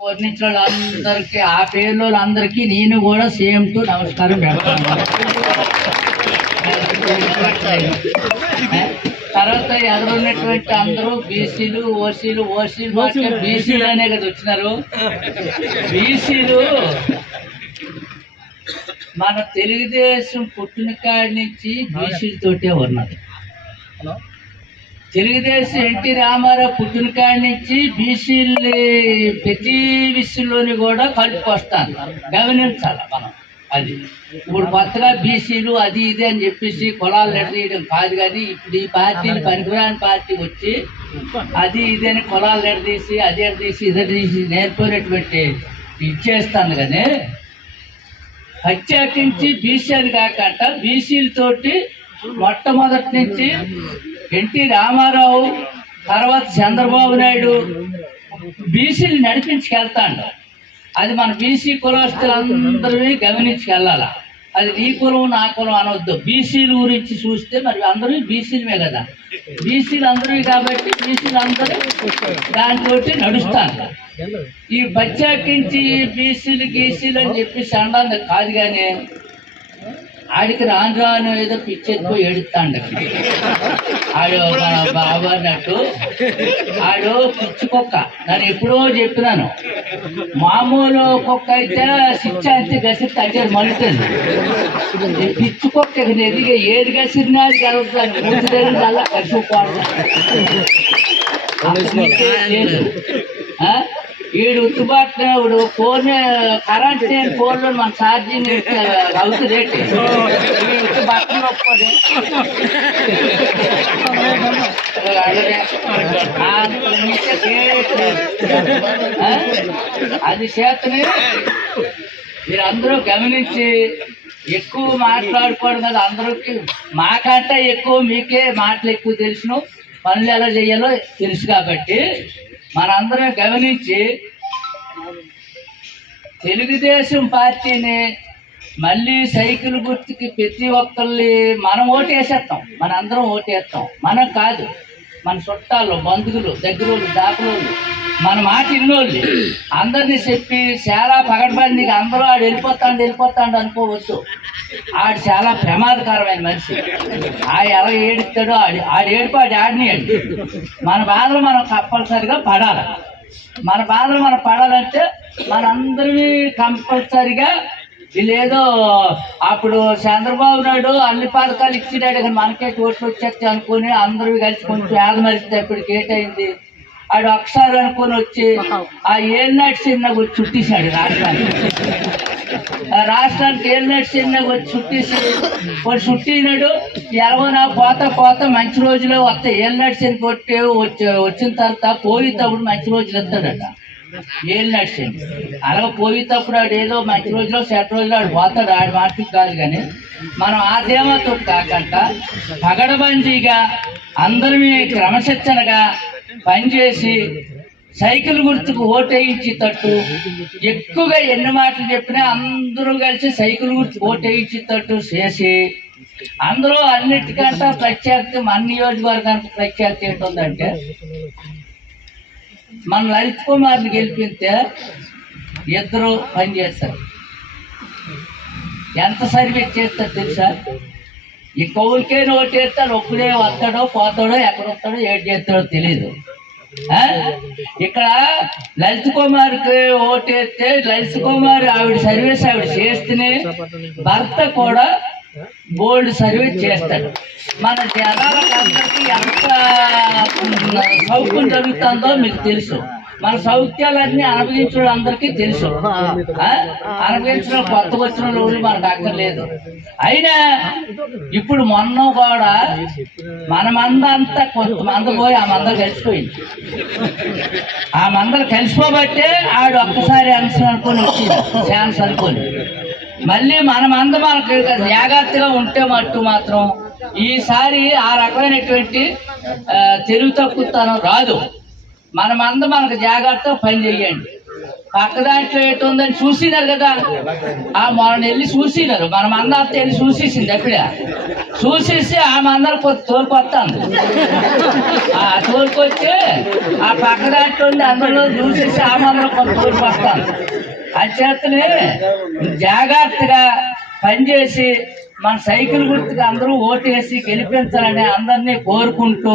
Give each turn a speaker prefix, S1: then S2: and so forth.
S1: వాళ్ళందరికీ ఆ పేర్ల వాళ్ళందరికీ నేను కూడా సేమ్ టు నమస్కారం పెడతాను. తర్వాత ఎదురున్నటువంటి అందరూ బీసీలు ఓసీలు ఓసీలు బీసీలు అనే కదా వచ్చినారు. బీసీలు మన తెలుగుదేశం పుట్టిన కాడి నుంచి బీసీలతోటే ఉన్నది తెలుగుదేశం ఎన్టీ రామారావు పుట్టిన కాడి నుంచి బీసీలు ప్రతి విషయంలోని కూడా కలుపుకొస్తాను గమనించాలి మనం. అది. ఇప్పుడు కొత్తగా బీసీలు అది ఇది అని చెప్పేసి కులాలు ఎడదీయడం కాదు కానీ ఇప్పుడు ఈ పార్టీని పనికిరాని పార్టీ వచ్చి అది ఇది అని కులాలు ఎడదీసి అది ఎడదీసి ఇది తీసి నేర్పేటటువంటి ఇచ్చేస్తాను కానీ ప్రత్యేకించి బీసీలు కాకుండా బీసీలతోటి మొట్టమొదటి నుంచి ఎన్టీ రామారావు తర్వాత చంద్రబాబు నాయుడు బీసీలు నడిపించుకెళ్తాడు. అది మన బీసీ కులస్తులందరినీ గమనించుకెళ్ళాల? అది నీ కులం నా కులం అనవద్దు బీసీల గురించి చూస్తే మరి అందరూ బీసీలమే కదా. బీసీలు అందరూ కాబట్టి బీసీలు అందరూ దాంతో నడుస్తాను ఈ ప్రత్యేకించి బీసీలు గీసీలు అని చెప్పేసి అండాలి కాదు కానీ ఆడికి రాను రాను ఏదో పిచ్చెత్తిపోయి ఏడుస్తాండ ఆడు మన బాబు అన్నట్టు. ఆడు పిచ్చి కుక్క. నేను ఎప్పుడో చెప్పినాను. మామూలు కుక్క అయితే శిక్ష అంతే గసిరితే అడ్డారు మలుతుంది పిచ్చి కుక్క ఎదిగే ఏది గసిరినా అది కలుగుతాను జరిగింది అలా కలిసిపోవడం వీడు ఉత్తుబాటు ఇప్పుడు ఫోన్ కరెంట్ లేని ఫోన్లో మన ఛార్జింగ్ అవుతుంది రేట్. బట్టలు ఒప్పుకోదు అది చేతని మీరందరూ గమనించి ఎక్కువ మాట్లాడుకోవడం కదా అందరికి మాకంటే ఎక్కువ మీకే మాటలు ఎక్కువ తెలుసును పనులు ఎలా చేయాలో తెలుసు కాబట్టి మనందరం గమనించి తెలుగుదేశం పార్టీని మళ్ళీ సైకిల్ గుర్తుకి ప్రతి ఒక్కరిని మనం ఓటేసేస్తాం. మనందరం ఓటేస్తాం. మనం కాదు. మన చుట్టాలు బంధువులు దగ్గరోళ్ళు దాపలోళ్ళు మన మాట ఇన్నోళ్ళు అందరినీ చెప్పి చాలా పగడబందికి అందరూ ఆడు వెళ్ళిపోతాడు వెళ్ళిపోతాడు అనుకోవచ్చు. ఆడు చాలా ప్రమాదకరమైన మనిషి. ఆ ఎలా ఏడుస్తాడో ఆడి ఆడు ఏడుపాడు ఆడినాడు. మన బాధలు మనం కంపల్సరిగా పడాలి. మన బాధలు మనం పడాలంటే మనందరినీ కంపల్సరిగా వీళ్ళేదో అప్పుడు చంద్రబాబు నాయుడు అన్ని పథకాలు ఇచ్చినాడు కానీ మనకే ఓట్లు వచ్చేస్తే అనుకుని అందరూ కలిసి కొంచెం ఏదమరిస్తే ఇప్పటికి ఏటైంది? ఆడు ఒకసారి అనుకొని వచ్చి ఆ చిన్నగా వచ్చి చుట్టేశాడు రాష్ట్రానికి రాష్ట్రానికి ఏళ్ళనాటి చిన్న చుట్టేసి వాడు చుట్టినాడు ఎలవనా పోత పోత మంచి రోజులు వస్తాయి. ఏళ్ళనాటి చిన్న కొట్టే వచ్చి వచ్చిన తర్వాత పోయేటప్పుడు మంచి రోజులు ఇస్తాడట ఏళ్ళు నడిచింది? అలా పోయేటప్పుడు ఆడు ఏదో మంచి రోజులో సెట్ రోజులు ఆడు పోతాడు. ఆడి మాటకి కాదు కానీ మనం ఆ దేవతో కాకుండా పగడబందీగా అందరినీ క్రమశిక్షణగా పనిచేసి సైకిల్ గుర్తుకు ఓటేయించేటట్టు ఎక్కువగా ఎన్ని మాటలు చెప్పినా అందరూ కలిసి సైకిల్ గుర్తుకు ఓటేయించేటట్టు చేసి. అందరూ అన్నిటికంటే ప్రత్యేకత మన నియోజకవర్గానికి ప్రత్యేకత ఏంటుందంటే మన లలిత్ కుమార్ని గెలిపితే ఇద్దరు పని చేస్తారు. ఎంత సర్వీస్ చేస్తారు తెలుసా? ఈ కౌలుకే ఓటు వేస్తాడు ఒప్పుడే వస్తాడో పోతాడో ఎక్కడ వస్తాడో ఏడు చేస్తాడో తెలియదు ఇక్కడ లలిత్ కుమార్కి ఓటు వేస్తే లలిత్ కుమార్ ఆవిడ సర్వీస్ ఆవిడ చేస్తేనే భర్త కూడా బోల్డ్ సర్వీస్ చేస్తాడు. మన జనాలకు అందరికీ ఎంత సౌకర్యం జరుగుతుందో మీకు తెలుసు. మన సౌఖ్యాలన్నీ అనుభవించడం అందరికీ తెలుసు? అనుభవించడం కొత్త వచ్చిన రోజులు మనకు అక్కర్లేదు అయినా ఇప్పుడు మొన్న కూడా మన మంద అంతా కొంత మంద పోయి ఆ మంద కలిసిపోయింది ఆ మందలు కలిసిపోబట్టే ఆడు ఒక్కసారి అంశం అనుకొని ఛాన్స్ అనుకొని. మళ్ళీ మన మంద మనకు జాగ్రత్తగా ఉంటే మట్టు మాత్రం ఈసారి ఆ రకమైనటువంటి తెలుగు తక్కువతనం రాదు. మన మంద మనకు జాగ్రత్తగా పని చేయండి. పక్క దాంట్లో ఏంటి ఉందని చూసినారు కదా. ఆ మొన్న వెళ్ళి చూసినారు. మనం అందరితో వెళ్ళి చూసేసింది అప్పుడే చూసేసి ఆమె అందరు తోలుకొస్తాను ఆ తోలుకొచ్చి ఆ పక్క దాంట్లో ఉంది అందరూ చూసేసి ఆమె అందరూ కొంత తోలుకొస్తాను అంచేతనే జాగ్రత్తగా పనిచేసి మన సైకిల్ గుర్తుగా అందరూ ఓటేసి గెలిపించాలని అందరినీ కోరుకుంటూ